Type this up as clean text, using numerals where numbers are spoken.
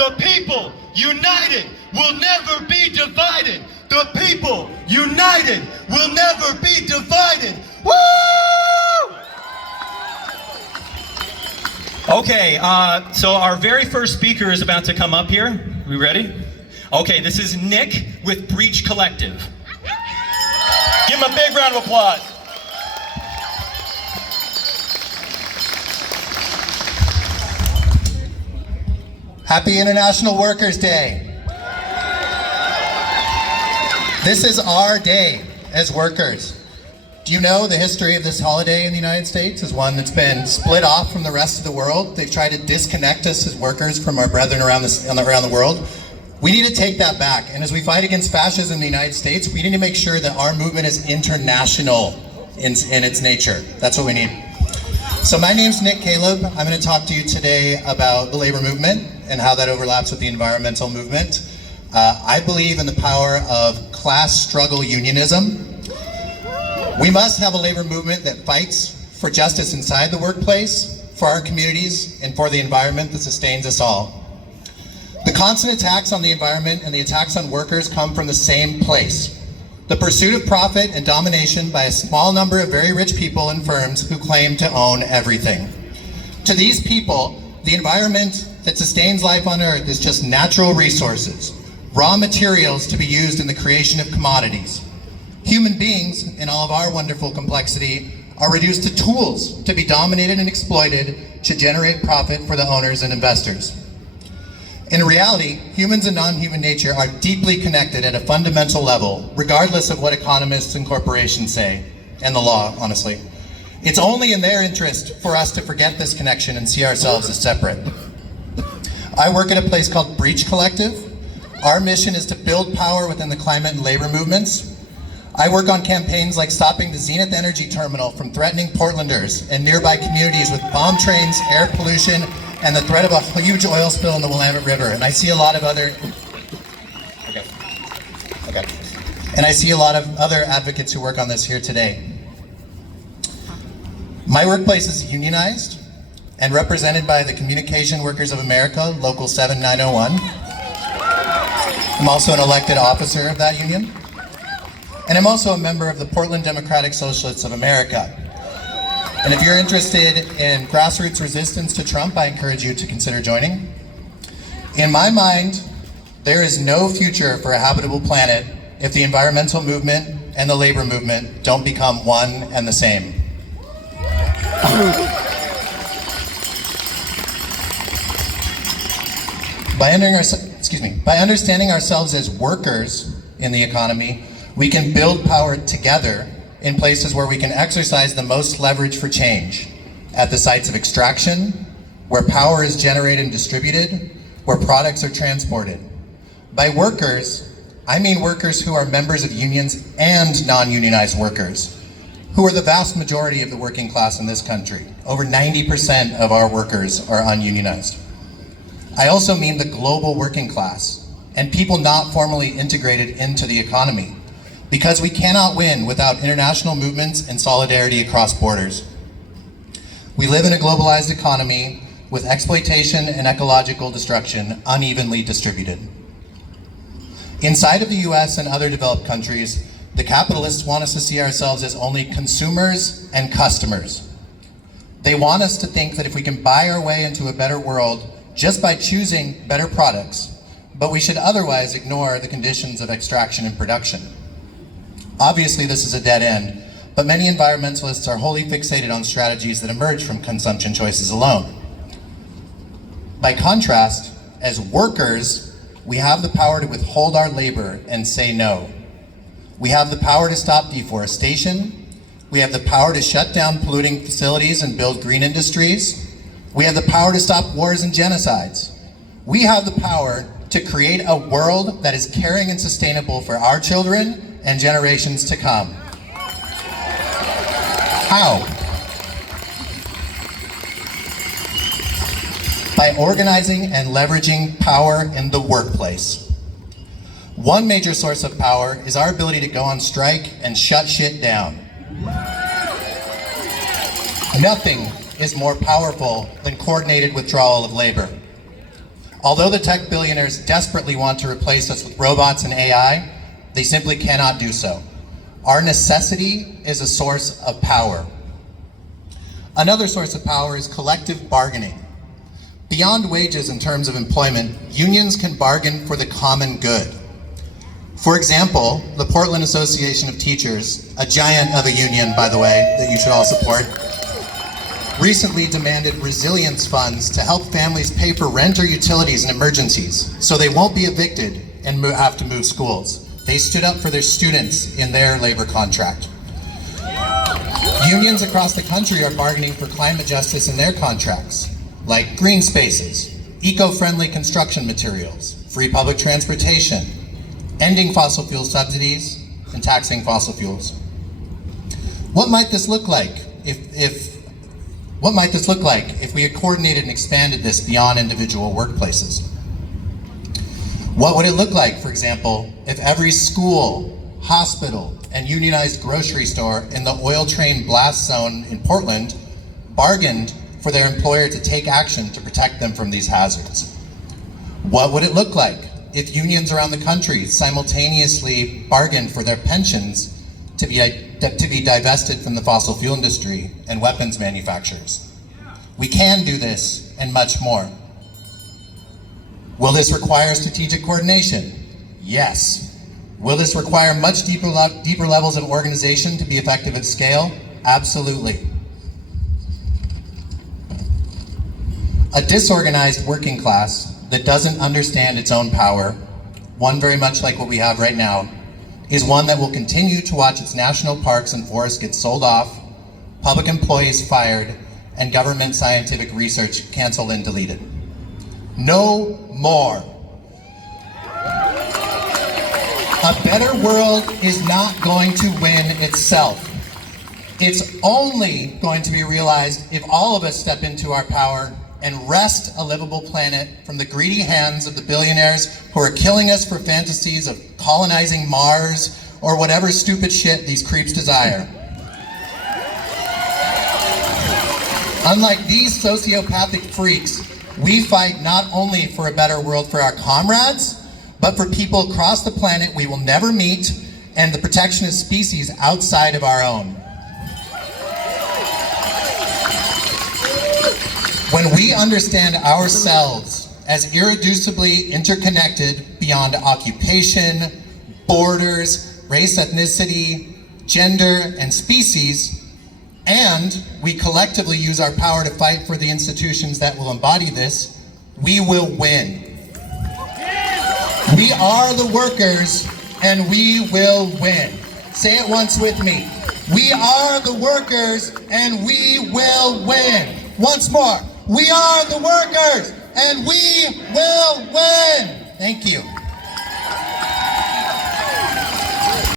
The people united will never be divided. The people united will never be divided. Woo! Okay, so our very first speaker is about to come up here. We ready? Okay, this is Nick with Breach Collective. Give him a big round of applause. Happy International Workers' Day. This is our day as workers. Do you know the history of this holiday in the United States is one that's been split off from the rest of the world? They've tried to disconnect us as workers from our brethren around the world. We need to take that back. And as we fight against fascism in the United States, we need to make sure that our movement is international in its nature. That's what we need. So my name's Nick Caleb. I'm going to talk to you today about the labor movement and how that overlaps with the environmental movement. I believe in the power of class struggle unionism. We must have a labor movement that fights for justice inside the workplace, for our communities, and for the environment that sustains us all. The constant attacks on the environment and the attacks on workers come from the same place. The pursuit of profit and domination by a small number of very rich people and firms who claim to own everything. To these people, the environment that sustains life on Earth is just natural resources, raw materials to be used in the creation of commodities. Human beings, in all of our wonderful complexity, are reduced to tools to be dominated and exploited to generate profit for the owners and investors. In reality, humans and non-human nature are deeply connected at a fundamental level, regardless of what economists and corporations say, and the law, honestly. It's only in their interest for us to forget this connection and see ourselves as separate. I work at a place called Breach Collective. Our mission is to build power within the climate and labor movements. I work on campaigns like stopping the Zenith Energy Terminal from threatening Portlanders and nearby communities with bomb trains, air pollution, and the threat of a huge oil spill in the Willamette River. And I see a lot of other advocates who work on this here today. My workplace is unionized and represented by the Communication Workers of America, Local 7901. I'm also an elected officer of that union. And I'm also a member of the Portland Democratic Socialists of America. And if you're interested in grassroots resistance to Trump, I encourage you to consider joining. In my mind, there is no future for a habitable planet if the environmental movement and the labor movement don't become one and the same. By understanding ourselves as workers in the economy, we can build power together in places where we can exercise the most leverage for change, at the sites of extraction, where power is generated and distributed, where products are transported. By workers, I mean workers who are members of unions and non-unionized workers, who are the vast majority of the working class in this country. Over 90% of our workers are ununionized. I also mean the global working class and people not formally integrated into the economy, because we cannot win without international movements and solidarity across borders. We live in a globalized economy with exploitation and ecological destruction unevenly distributed. Inside of the US and other developed countries, the capitalists want us to see ourselves as only consumers and customers. They want us to think that if we can buy our way into a better world just by choosing better products, but we should otherwise ignore the conditions of extraction and production. Obviously, this is a dead end, but many environmentalists are wholly fixated on strategies that emerge from consumption choices alone. By contrast, as workers, we have the power to withhold our labor and say no. We have the power to stop deforestation. We have the power to shut down polluting facilities and build green industries. We have the power to stop wars and genocides. We have the power to create a world that is caring and sustainable for our children and generations to come. How? By organizing and leveraging power in the workplace. One major source of power is our ability to go on strike and shut shit down. Nothing is more powerful than coordinated withdrawal of labor. Although the tech billionaires desperately want to replace us with robots and AI, they simply cannot do so. Our necessity is a source of power. Another source of power is collective bargaining. Beyond wages in terms of employment, unions can bargain for the common good. For example, the Portland Association of Teachers, a giant of a union, by the way, that you should all support, recently demanded resilience funds to help families pay for rent or utilities in emergencies, so they won't be evicted and have to move schools. They stood up for their students in their labor contract. Unions across the country are bargaining for climate justice in their contracts, like green spaces, eco-friendly construction materials, free public transportation, ending fossil fuel subsidies, and taxing fossil fuels. What might this look like if we had coordinated and expanded this beyond individual workplaces? What would it look like, for example, if every school, hospital, and unionized grocery store in the oil train blast zone in Portland bargained for their employer to take action to protect them from these hazards? What would it look like if unions around the country simultaneously bargained for their pensions to be divested from the fossil fuel industry and weapons manufacturers? We can do this and much more. Will this require strategic coordination? Yes. Will this require much deeper levels of organization to be effective at scale? Absolutely. A disorganized working class that doesn't understand its own power, one very much like what we have right now, is one that will continue to watch its national parks and forests get sold off, public employees fired, and government scientific research canceled and deleted. No more. A better world is not going to win itself. It's only going to be realized if all of us step into our power and wrest a livable planet from the greedy hands of the billionaires who are killing us for fantasies of colonizing Mars or whatever stupid shit these creeps desire. Unlike these sociopathic freaks, we fight not only for a better world for our comrades, but for people across the planet we will never meet and the protection of species outside of our own. When we understand ourselves as irreducibly interconnected beyond occupation, borders, race, ethnicity, gender, and species, and we collectively use our power to fight for the institutions that will embody this, we will win. We are the workers, and we will win. Say it once with me. We are the workers, and we will win. Once more. We are the workers, and we will win. Thank you.